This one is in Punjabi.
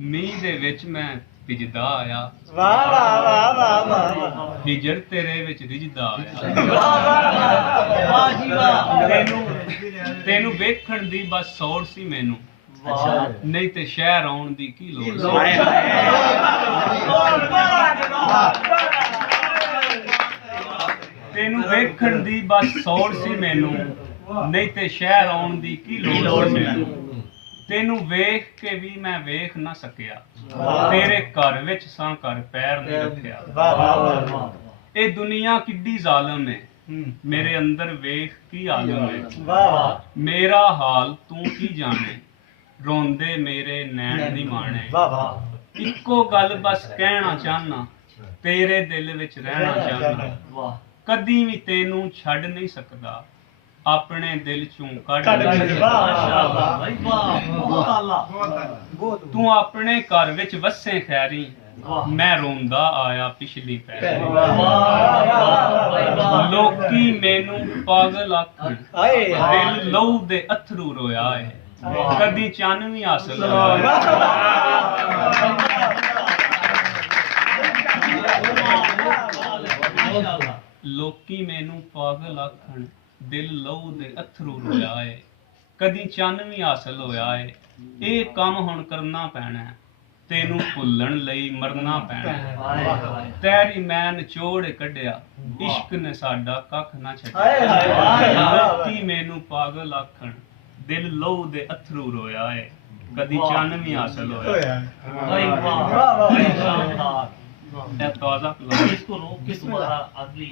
ਮੀਂਹ ਦੇ ਵਿੱਚ ਮੈਂ ਭਿੱਜਦਾ ਆਇਆ, ਵਾਹ ਵਾਹ ਵਾਹ ਵਾਹ ਵਾਹ ਹਿਜਰ ਤੇਰੇ ਵਿੱਚ ਰਿਝਦਾ ਆਇਆ। ਵਾਹ ਜੀ ਵਾਹ। ਤੈਨੂੰ ਵੇਖਣ ਦੀ ਬਸ ਸੌੜ ਸੀ ਮੈਨੂੰ, ਵਾਹ ਨਹੀਂ ਤੇ ਸ਼ਹਿਰ ਆਉਣ ਦੀ ਕੀ ਲੋੜ ਸੀ। ਤੈਨੂੰ ਵੇਖਣ ਦੀ ਬਸ ਸੌੜ ਸੀ ਮੈਨੂੰ, ਨਹੀਂ ਤੇ ਸ਼ਹਿਰ ਆਉਣ ਦੀ ਕੀ ਲੋੜ ਸੀ ਮੈਨੂੰ। ਤੈਨੂੰ ਵੇਖ ਕੇ ਵੀ ਮੈਂ ਵੇਖ ਨਾ ਸਕਿਆ, ਤੇਰੇ ਘਰ ਵਿੱਚ ਸਾਂ ਘਰ ਪੈਰ ਨਹੀਂ ਰੱਖਿਆ। ਵਾਹ ਵਾਹ ਇਹ ਦੁਨੀਆ ਕਿੱਡੀ ਜ਼ਾਲਮ ਹੈ, ਮੇਰੇ ਅੰਦਰ ਵੇਖ ਕੀ ਆਲਮ ਹੈ। ਵਾਹ ਮੇਰਾ ਹਾਲ ਤੂੰ ਕੀ ਜਾਣੇ, ਰੋਂਦੇ ਮੇਰੇ ਨੈਣ ਨਹੀਂ ਮਾਣੇ। ਵਾਹ ਵਾਹ ਇੱਕੋ ਗੱਲ ਬਸ ਕਹਿਣਾ ਚਾਹਨਾ, ਤੇਰੇ ਦਿਲ ਵਿੱਚ ਰਹਿਣਾ ਚਾਹਨਾ। ਵਾਹ ਕਦੀ ਵੀ ਤੈਨੂੰ ਛੱਡ ਨਹੀਂ ਸਕਦਾ, ਆਪਣੇ ਦਿਲ ਚੋਂ ਕੱਢ ਵਾਹ ਨਹੀਂ ਸਕਦਾ। ਮਾਸ਼ਾਅੱਲਾ ਭਾਈ ਵਾਹ ਬਹੁਤ ਆਲਾ ਤੂੰ ਆਪਣੇ ਘਰ ਵਿੱਚ ਵਸੇ ਖੈਰੀ, ਮੈਂ ਰੋਂਦਾ ਆਇਆ ਪਿਛਲੀ ਪੈਰੀ। ਲੋਕੀ ਮੈਨੂੰ ਪਾਗਲ ਆਖਣ, ਆਏ ਦਿਲ ਲਹੂ ਦੇ ਅਥਰੂ ਰੋਇਆ ਏ, ਕਦੀ ਚੰਨ ਵੀ ਹਾਸਲ ਹੋਇਆ। ਲੋਕੀ ਮੈਨੂੰ ਪਾਗਲ ਆਖਣ, ਦਿਲ ਲਹੂ ਦੇ ਅਥਰੂ ਰੋਇਆ ਏ, ਕਦੀ ਚੰਨ ਵੀ ਹਾਸਲ ਹੋਇਆ ਏ। ਇਹ ਕੰਮ ਹੁਣ ਕਰਨਾ ਪੈਣਾ, ਤੈਨੂੰ ਭੁੱਲਣ ਲਈ ਮਰਨਾ ਪੈਣਾ। ਤੇਰੀ ਮੈਂ ਨਿਚੋੜ ਕੱਢਿਆ, ਇਸ਼ਕ ਨੇ ਸਾਡਾ ਕੱਖ ਨਾ ਛੱਡਿਆ। ਲੋਕੀ ਮੈਨੂੰ ਪਾਗਲ ਆਖਣ, ਦਿਲ ਲਹੂ ਦੇ ਅਥਰੂ ਰੋਇਆ ਏ, ਕਦੀ ਚੰਨ ਵੀ ਹਾਸਲ ਹੋਇਆ। वाह वाह वाह ਇਹ ਤਾਜ਼ਾ ਕਲਾਮ। इसको रोक के तुम्हारा अगली